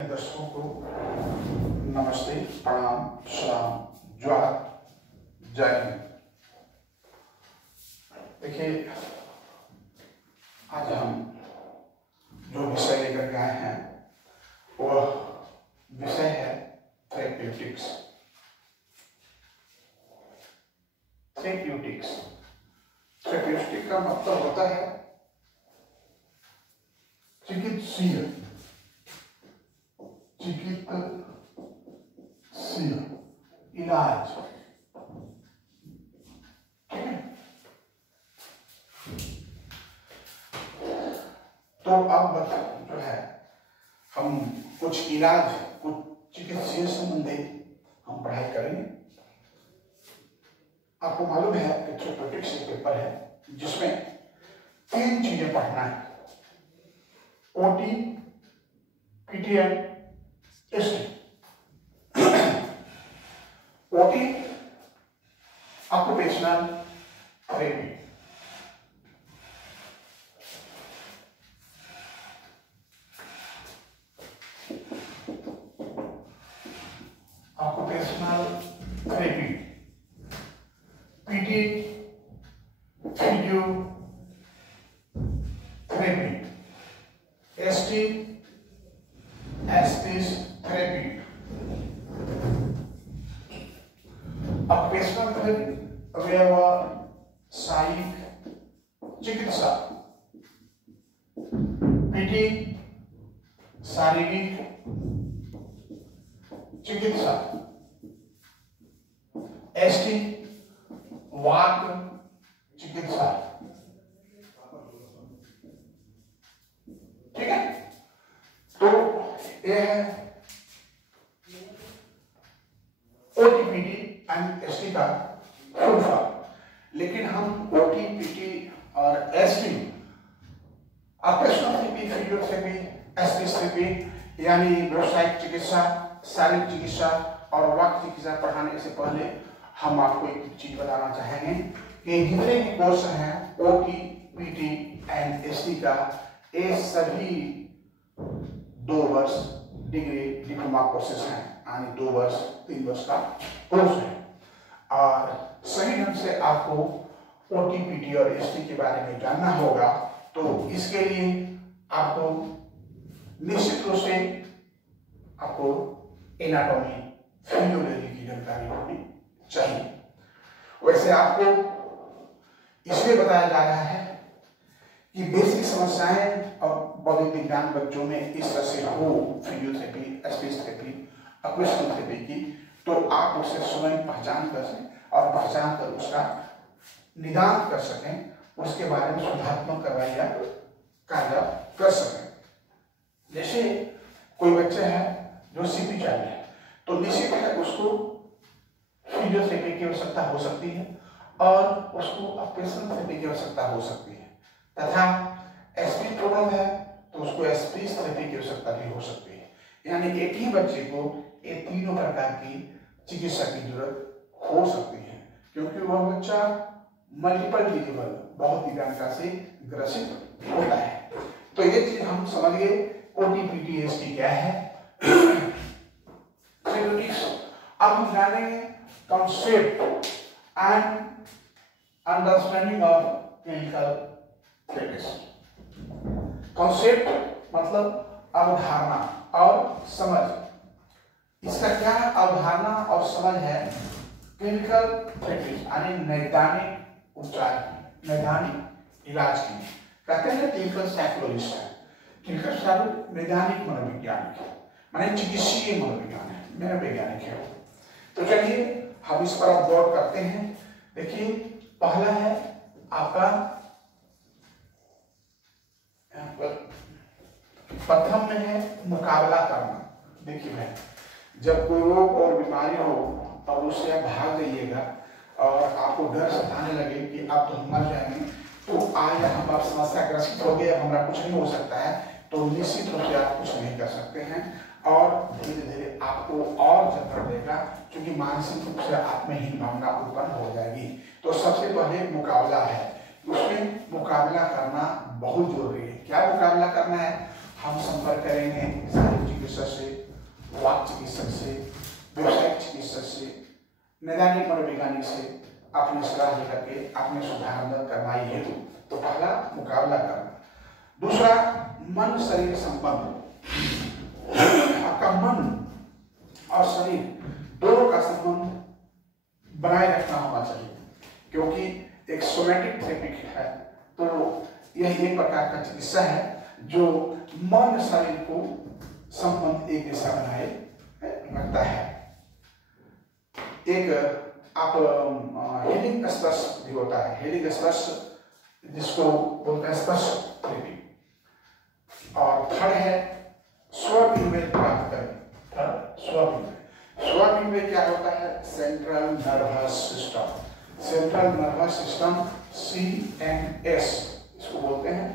दर्शकों को नमस्ते, प्रणाम, सलाम, जोहार, जय हिंद। देखिए, आज हम जो विषय लेकर के आए हैं वह विषय है थेरेप्यूटिक्स। थेरेप्यूटिक्स का मतलब होता है चिकित्सीय इलाज। ठीक है, तो अब जो है हम कुछ इलाज, कुछ चिकित्सीय संबंधित हम पढ़ाई करेंगे। आपको मालूम है कि थेरेप्यूटिक्स एक पेपर है जिसमें 3 चीजें पढ़ना है: OT, PT and ST. OT occupational therapy, occupational therapy, PT physio therapy, ST speech therapy. Occupational therapy व्यावसायिक चिकित्सा, पीटी शारीरिक चिकित्सा, एसटी वाक चिकित्सा। ठीक है, तो यह है ओटीपीटी एंड एसटी का फुल फॉर्म। लेकिन हम ओटी, पीटी और ST, occupational therapy, physiotherapy, speech therapy यानी व्यावसायिक चिकित्सा, शारीरिक चिकित्सा और वाक चिकित्सा पढ़ाने से पहले हम आपको एक चीज बताना चाहेंगे कि जितने भी कोर्स हैं ओटी, पीटी एंड एसटी का, ये सभी 2 वर्ष डिग्री डिप्लोमा कोर्सेस हैं, यानी 2 वर्ष 3 वर्ष का कोर्स है। और सही ढंग से आपको ओटी, पीटी और एसटी के बारे में जानना होगा, तो इसके लिए आपको निश्चित रूप से आपको एनाटॉमी, फिजियोलॉजी की जानकारी होनी चाहिए। वैसे आपको इसलिए बताया जा रहा है कि बेसिक समस्याएं और बौद्धिक विज्ञान बच्चों में इस तरह से हो, physiotherapy, speech therapy, occupational therapy की, तो आप उसे स्वयं पहचान कर सकें और पहचान कर उसका निदान कर सकें, उसके बारे में सुधारात्मक कार्रवाई कार्य कर सकें। जैसे कोई बच्चा है जो सीपी चाहिए है, तो निश्चित है उसको फिजियोथेरेपी की आवश्यकता हो सकती है और उसको ऑक्यूपेशनल थेरेपी की आवश्यकता हो सकती है, तथा स्पीच प्रॉब्लम है तो उसको स्पीच थेरेपी की आवश्यकता भी हो सकती है। यानी एक ही बच्चे को ये तीनों प्रकार की चिकित्सा की जरूरत हो सकती है, क्योंकि वह बच्चा मल्टीपल डिजीबल, बहुत दिव्यांगता से ग्रसित होता है। तो ये चीज हम समझ गए ओटीपीटी एसटी क्या है। थेरेप्यूटिक्स अब हम जानेंगे concept and understanding of clinical therapist. Concept मतलब अवधारणा और समझ। इसका क्या अवधारणा और समझ है क्लिनिकल थेरेपिस्ट यानी नैदानिक उपचार की, नैदानिक इलाज की। कहते हैं क्लिनिकल साइकोलॉजिस्ट है, क्लिनिकल साइकोलॉजिस्ट नैदानिक मनोवैज्ञानिक है, माने चिकित्सीय मनोविज्ञान है, मेरा वैज्ञानिक है। तो चलिए हम इस पर अब गौर करते हैं। देखिए, पहला है आपका प्रथम में है मुकाबला करना। देखिए भाई, जब कोई रोग और बीमारी हो और उससे आप भाग जाइएगा और आपको डर सताने लगे कि अब तो हम मर जाएंगे, तो आज हम आप समस्या ग्रसित हो गए, हमारा कुछ नहीं हो सकता है, तो निश्चित रूप से आप कुछ नहीं कर सकते हैं और धीरे धीरे आपको और जकड़ देगा, क्योंकि मानसिक रूप से आत्महीन भावना उत्पन्न हो जाएगी। तो सबसे पहले मुकाबला है, उसमें मुकाबला करना बहुत जरूरी है। क्या मुकाबला करना है? हम संपर्क करेंगे शारीरिक चिकित्सक से, वाक चिकित्सक से, व्यवसायिक चिकित्सक से, नैदानिक मनोवैज्ञानिक से अपनी सलाह लेकर के अपने सुधार करवाई हेतु तो पहला मुकाबला करना। दूसरा, मन शरीर संबंध। आपका मन और शरीर दोनों का संबंध बनाए रखना होना चाहिए, क्योंकि एक सोमैटिक थेरेपी है, तो यह एक प्रकार का चिकित्सा है जो मन शरीर को संबंध एक जैसा बनाए रखता है। एक आप हीलिंग स्पर्श भी होता है, हीलिंग स्पर्श जिसको बोलते हैं स्पर्श थेरेपी। और थर्ड है स्वविनिमय प्राप्त करें। थर्ड स्वविनिमय। स्वविनिमय क्या होता है? Central nervous system. Central nervous system CNS इसको बोलते हैं,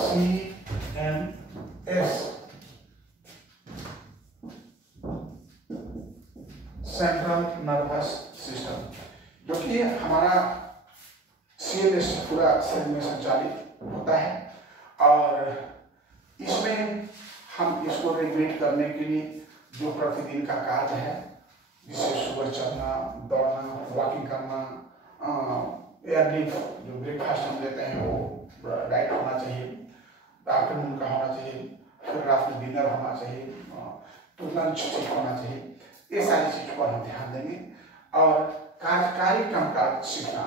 CNS, सेंट्रल नर्वस सिस्टम, जो कि हमारा CNS पूरा शरीर में संचालित होता है। और इसमें हम इसको रेगुलेट करने के लिए जो प्रतिदिन का कार्य है, जिससे सुबह चलना, दौड़ना, वॉकिंग करना, एयरली जो ब्रेकफास्ट हम लेते हैं वो डाइट होना चाहिए, आफ्टरनून का होना चाहिए, फिर रात में डिनर होना चाहिए, तो लंच ठीक होना चाहिए, ये सारी चीज़ों पर हम ध्यान देंगे। और कार्यकारी कामकाज सीखना।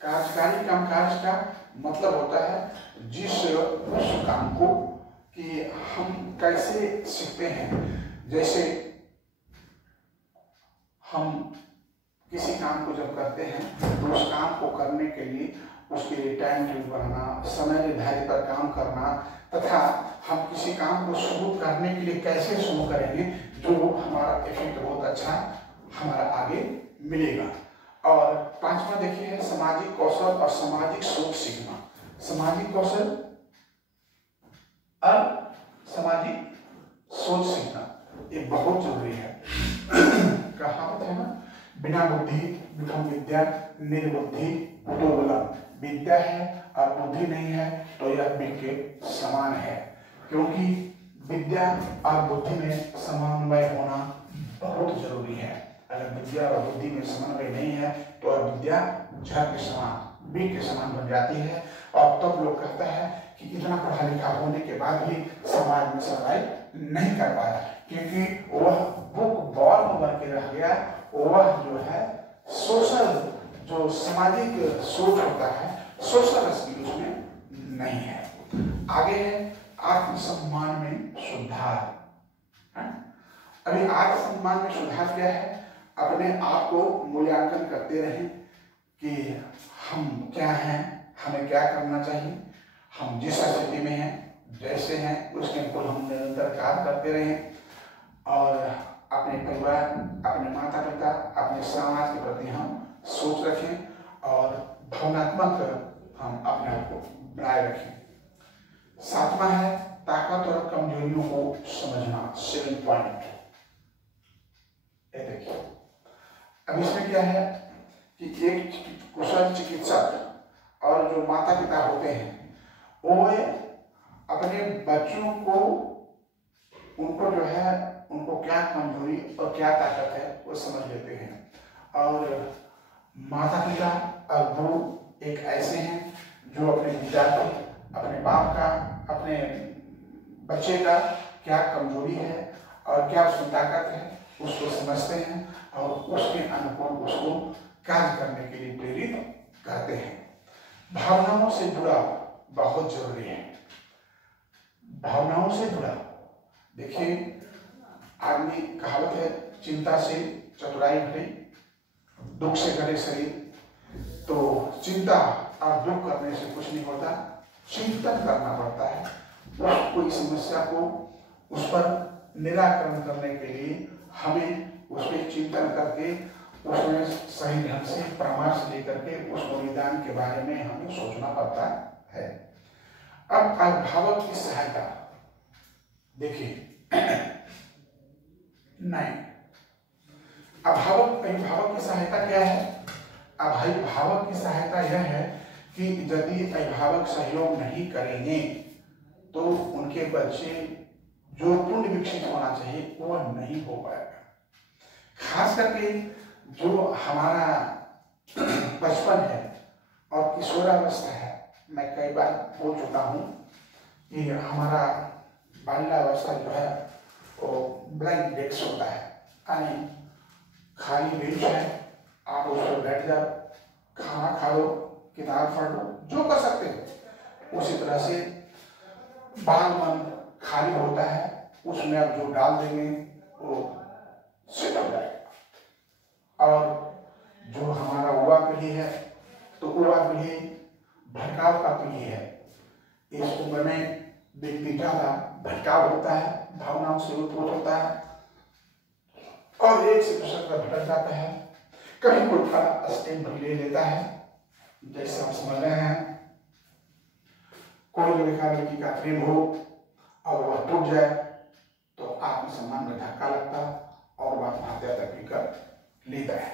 कार्यकारी कामकाज का मतलब होता है जिस उस काम को कि हम कैसे सीखते हैं। जैसे हम किसी काम को जब करते हैं तो उस काम को करने के लिए उसके लिए टाइम टेबल बनाना, समय निर्धारित पर काम करना, तथा हम किसी काम को शुरू करने के लिए कैसे शुरू करेंगे जो हमारा इफेक्ट बहुत अच्छा हमारा आगे मिलेगा। और पांचवा देखिए है सामाजिक कौशल और सामाजिक सोच सीखना। सामाजिक कौशल और सामाजिक सोच सीखना ये बहुत जरूरी है। कहावत है ना, बिना बुद्धि विक्रम विद्या, निर्बुद्धि तो बलम। विद्या है और बुद्धि नहीं है तो यह बिग के समान है, क्योंकि विद्या और बुद्धि में समन्वय होना बहुत जरूरी है। अगर विद्या और बुद्धि में समन्वय नहीं है तो विद्या झड़ के समान, बिग के समान बन जाती है। और तब लोग कहता है कि इतना पढ़ा लिखा होने के बाद भी समाज में सर्वाइव नहीं कर पाया, क्योंकि वह बुक बॉर्न बन के रह गया। वह जो है सोशल जो सामाजिक सोच होता है, सोशल स्किल उसमें नहीं है। आगे है आत्मसम्मान में सुधार। अभी आत्मसम्मान में सुधार क्या है? अपने आप को मूल्यांकन करते रहें कि हम क्या हैं, हमें क्या करना चाहिए, हम जिस स्थिति में हैं, जैसे हैं उसके अनुकूल हम निरंतर कार्य करते रहें। और अपने परिवार, अपने माता पिता, अपने समाज के प्रति हम सोच रखें और भावनात्मक हम अपने आप को बनाए रखें। सातवां है ताकत और कमजोरियों को समझना। 7 पॉइंट। ये देखिए, अब इसमें क्या है कि एक कुशल चिकित्सक और जो माता पिता होते हैं वो अपने बच्चों को, उनको जो है उनको क्या कमजोरी और क्या ताकत है वो समझ लेते हैं। और माता पिता और गुरु एक ऐसे हैं जो अपने विद्यार्थी, अपने बाप का, अपने बच्चे का क्या कमजोरी है और क्या उसकी ताकत है उसको समझते हैं और उसके अनुकूल उसको कार्य करने के लिए प्रेरित करते हैं। भावनाओं से जुड़ा बहुत जरूरी है। भावनाओं से जुड़ा, देखिए आदमी, कहावत है चिंता से चतुराई भरी, दुख से घटे शरीर। तो चिंता और दुख करने से कुछ नहीं होता, चिंतन करना पड़ता है। कोई समस्या को उस पर निराकरण करने के लिए हमें उस पर चिंतन करके उसमें सही ढंग से परामर्श लेकर के उस निदान के बारे में हमें सोचना पड़ता है। अब अभिभावक की सहायता देखिए। नहीं, अभिभावक की सहायता क्या है? अभिभावक की सहायता यह है कि यदि अभिभावक सहयोग नहीं करेंगे तो उनके बच्चे जो पूर्ण विकसित होना चाहिए वह नहीं हो पाएगा। खास करके जो हमारा बचपन है और किशोरावस्था है, मैं कई बार बोल चुका हूँ कि हमारा बाल्यावस्था जो है वो ब्लैंक डेस्क होता है, यानी खाली बेंच है, आप उस पर बैठ जाओ, खाना खा लो, किताब पढ़ लो, जो कर सकते हो। उसी तरह से बाल मन खाली होता है, उसमें आप जो डाल देंगे वो सेट हो जाएगा। और जो हमारा युवा पीढ़ी है तो युवा पीढ़ी भटकाव का पीढ़ी है। इस उम्र में व्यक्ति ज्यादा भटकाव होता है, भावनाओं से उत्पन्न होता है और एक से दूसरे पर भटक जाता है। कभी कोई खड़ा स्टेप भी ले लेता है, जैसे आप समझ रहे हैं कोई लड़का लड़की का प्रेम हो और वह टूट जाए तो आत्मसम्मान में धक्का लगता और वह आत्महत्या तक भी कर लेता है।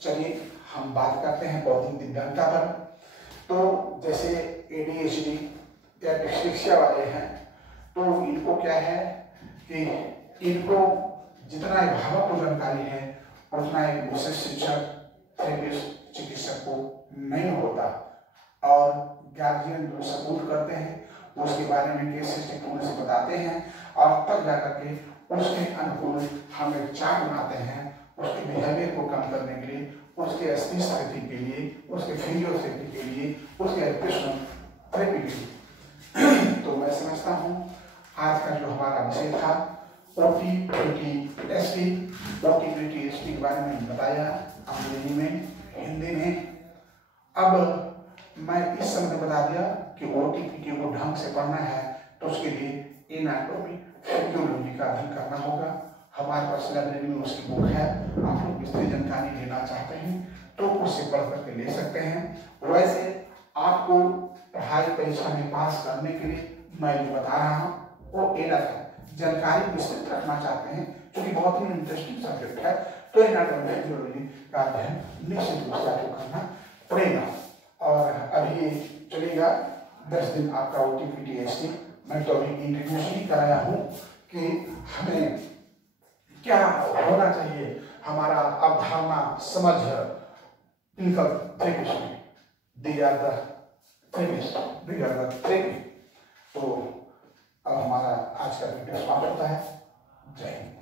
चलिए हम बात करते हैं बौद्धिक दिव्यांगता पर। तो जैसे ADHD या डिस्लेक्सिया वाले हैं तो इनको क्या है कि इनको जितना भावक जानकारी है उतना एक विशेष शिक्षक, थेरेपिस्ट, चिकित्सक को नहीं होता। और गार्जियन जो सपोर्ट करते हैं उसके बारे में कैसे टेक्नोलॉजी से बताते हैं और तब जाकर के उसके अनुकूल हम एक चार्ट बनाते हैं उसके बिहेवियर को कम करने के लिए, उसके स्पीच थेरेपी के लिए, उसके फिजियोथेरेपी के लिए, उसके एजुकेशनल थेरेपी के लिए। तो मैं समझता हूँ आज का जो हमारा विषय था OTPTSD के बारे में बताया अंग्रेजी में, हिंदी में। अब मैं इस समय बता दिया कि OTPT को ढंग से पढ़ना है तो उसके लिए एनाटॉमी फिजियोलॉजी का अध्ययन करना होगा। हमारे पास लाइब्रेरी में उसकी बुक है, आप लोग विस्तृत जानकारी लेना चाहते हैं तो उससे पढ़ करके ले सकते हैं। वैसे आपको पढ़ाई परीक्षा में पास करने के लिए मैं जो बता रहा हूँ वो एनफ है। जानकारी विस्तृत रखना चाहते हैं क्योंकि बहुत ही इंटरेस्टिंग सब्जेक्ट है तो एनाटॉमी फिजियोलॉजी का अध्ययन निश्चित रूप से आपको करना पड़ेगा। और अभी चलेगा 10 दिन आपका OTPTSD। मैं तो अभी इंट्रोड्यूस ही कराया हूँ कि हमें क्या होना चाहिए, हमारा अवधारणा समझ क्लिनिकल थेरेपिस्ट में थेरेपी। तो अब हमारा आज का वीडियो समाप्त होता है। जय हिंद।